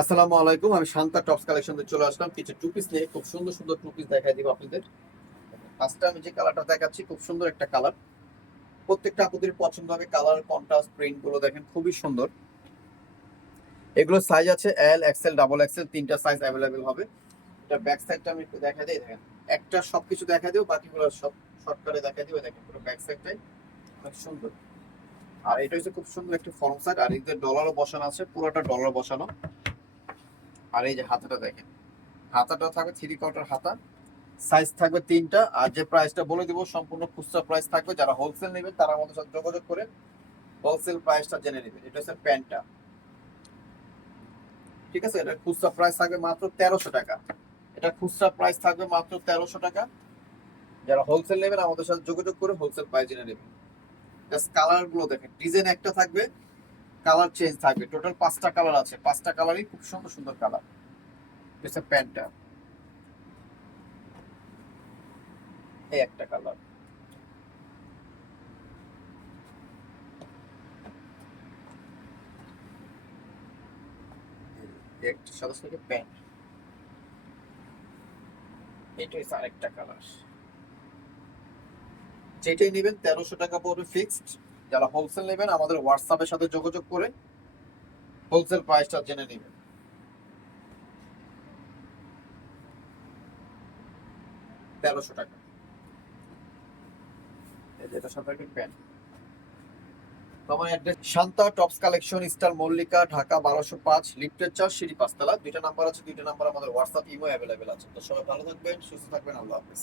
আসসালামু আলাইকুম। আমি শান্তা টপস কালেকশন থেকে চলে আসলাম কিছু টু পিস নিয়ে। খুব সুন্দর সুন্দর টু পিস দেখাই দিব আপনাদের। ফার্স্টে আমি যে কালারটা দেখাচ্ছি খুব সুন্দর একটা কালার, প্রত্যেকটা আপুদের পছন্দ হবে। কালার কন্ট্রাস্ট প্রিন্ট গুলো দেখেন খুবই সুন্দর। এগুলো সাইজ আছে এল এক্সেল ডাবল এক্সেল, তিনটা সাইজ অ্যাভেলেবেল হবে। এটা ব্যাক সাইডটা আমি একটু দেখা দিই, দেখেন একটা সবকিছু দেখা দিও, বাকিগুলো সব শর্টকাটে দেখা দিও। দেখেন পুরো ব্যাক সাইডটাই অনেক সুন্দর। আর এটা হচ্ছে খুব সুন্দর একটা ফ্রন্ট সাইড, আর এদের ডলারও বসানো আছে, পুরোটা ডলার বসানো। আর এই যে হাতাটা দেখেন, হাতাটা থাকবে থ্রি কোয়ার্টার হাতা, সাইজ থাকবে তিনটা। আর যে প্রাইসটা বলে দিব সম্পূর্ণ খুচরা প্রাইস থাকবে। যারা হোলসেল নেবেন তারা আমাদের সাথে যোগাযোগ করে হোলসেল প্রাইসটা জেনে নেবেন। এটা হচ্ছে প্যান্টটা, ঠিক আছে। এটা খুচরা প্রাইস থাকবে মাত্র 1300 টাকা। এটা খুচরা প্রাইস থাকবে মাত্র 1300 টাকা। যারা হোলসেল নেবেন আমাদের সাথে যোগাযোগ করে হোলসেল প্রাইস জেনে নেবেন। জাস্ট কালার গুলো দেখেন, ডিজাইন একটা থাকবে, কালার চেঞ্জ থাকবে। টোটাল 5টা কালার আছে, 5টা কালারই খুব সুন্দর সুন্দর কালার। এটা হচ্ছে প্যান্টটা, এই একটা কালার। একটা সাদা সাথে প্যান্ট, এটা হচ্ছে আরেকটা কালার। যেটাই নেবেন 1300 টাকা পড়বে ফিক্সড। যারা হোলসেল নেবেন আমাদের হোয়াটসঅ্যাপের সাথে যোগাযোগ করে হোলসেল প্রাইসটা জেনে নেবেন। 1300 টাকা। যেটা সাথে প্যান্ট। আমার address Shanta tops collection, star Mallika, Dhaka 1205, লিফটের 4, সিঁড়ি 5 তলা। দুইটা নাম্বার আছে, দুইটা নাম্বার আমাদের হোয়াটসঅ্যাপ ইমো অ্যাভেলেবেল আছে। তো সবাই ভালো থাকবেন, সুস্থ থাকবেন, আল্লাহ হাফেজ।